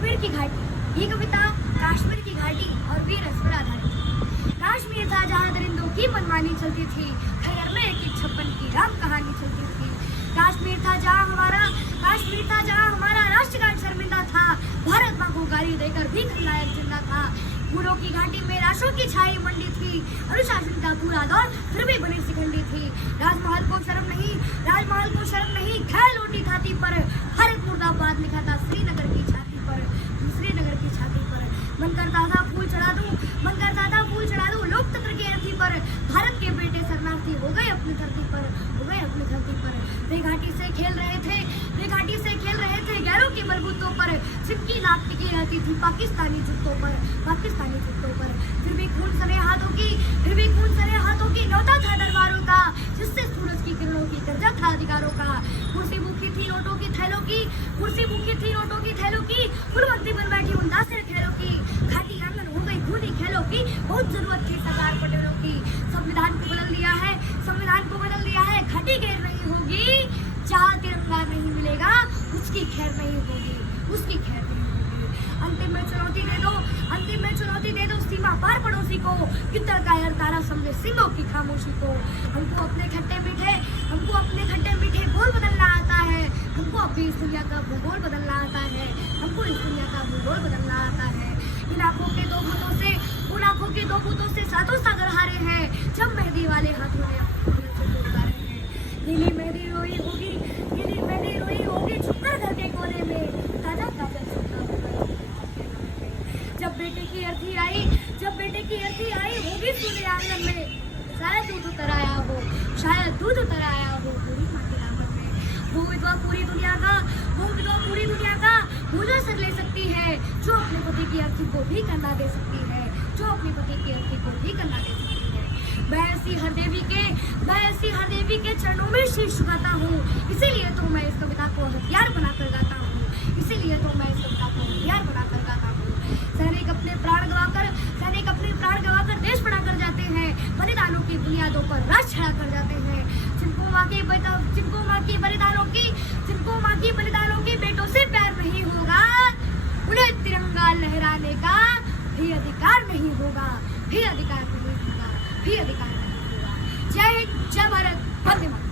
कश्मीर की घाटी। ये कविता कश्मीर की घाटी और वीर रस पर आधारित है। कश्मीर था जहाँ दरिंदों की मनमानी चलती थी, खैर में एक 56 की राम कहानी चलती थी। कश्मीर था जहाँ हमारा राष्ट्रगान शर्मिंदा था, भारत माँ को गाली देकर भी खलनायक जिंदा था। फूलों की घाटी में लाशों की छाई मंडी थी, अनुशासन का पूरा दौर फिर भी बनी सिकंडी थी। राजमहल को शर्म नहीं, खैर लोटी छाती पर, भारत मुर्दाबाद लिखा था श्रीनगर की छाती पर। मन करता था फूल चढ़ा दूं लोकतंत्र की अर्थी पर, भारत के बेटे शरणार्थी हो गए अपनी धरती पर। वे घाटी से खेल रहे थे गैरों के बलबूतों पर, छिपकी नाक टिकी रहती थी पाकिस्तानी जुत्तों पर। फिर भी खून सने हाथों की न्योता था दरबारों का, जिससे सूरज की किरणों की गर्जा था अधिकारों का। कुर्सी भूखी थी नोटों की थैलों की, गुरुमंत्री बन बैठी मुंदासिर खेलों की। घाटी आंगन हो गई खूनी खेलों की, बहुत जरूरत थी सरदार पटेलों की। संविधान को बदल दिया है, घाटी गैर नहीं होगी, जहाँ तिरंगा नहीं मिलेगा उसकी खैर नहीं होगी। अंतिम में चुनौती दे दो सीमा पार पड़ोसी को, गिद्दड़ का हर तारा समझे सिंहों की खामोशी को। हमको अपने खट्टे मीठे बोल बदलना आता है, हमको अपनी इस दुनिया का भूगोल बदलना आता है। इन आंखों के दो बूतों से सातों सागर हारे हैं, जब मेहंदी वाले हाथों ने उतारे हैं। नीली मेहंदी रोई होगी छुपकर घर के कोने में, ताजा सुनना होगा। जब बेटे की अर्थी आई होगी सूर्य आंगन में, शायद दूध उतर आया हो पूरी माँ के दामन में। वो विधवा पूरी दुनिया का भूजा सर ले सकती है, जो अपने पति की अर्थी को भी कन्ना दे सकती है। मैं ऐसी हर देवी के चरणों में शीश झुकाता हूँ, इसीलिए तो मैं इस कविता को हथियार बनाकर गाता हूँ। सैनिक अपने प्राण गवाकर देश बड़ा कर जाते हैं, बलिदानों की बुनियादों पर राज खड़ा कर जाते हैं। जिनको माँ की बलिदानों की बेटों से प्यार नहीं होगा, उन्हें तिरंगा लहराने का भी अधिकार नहीं होगा। जय हिंद, जय भारत, वंदे मातरम।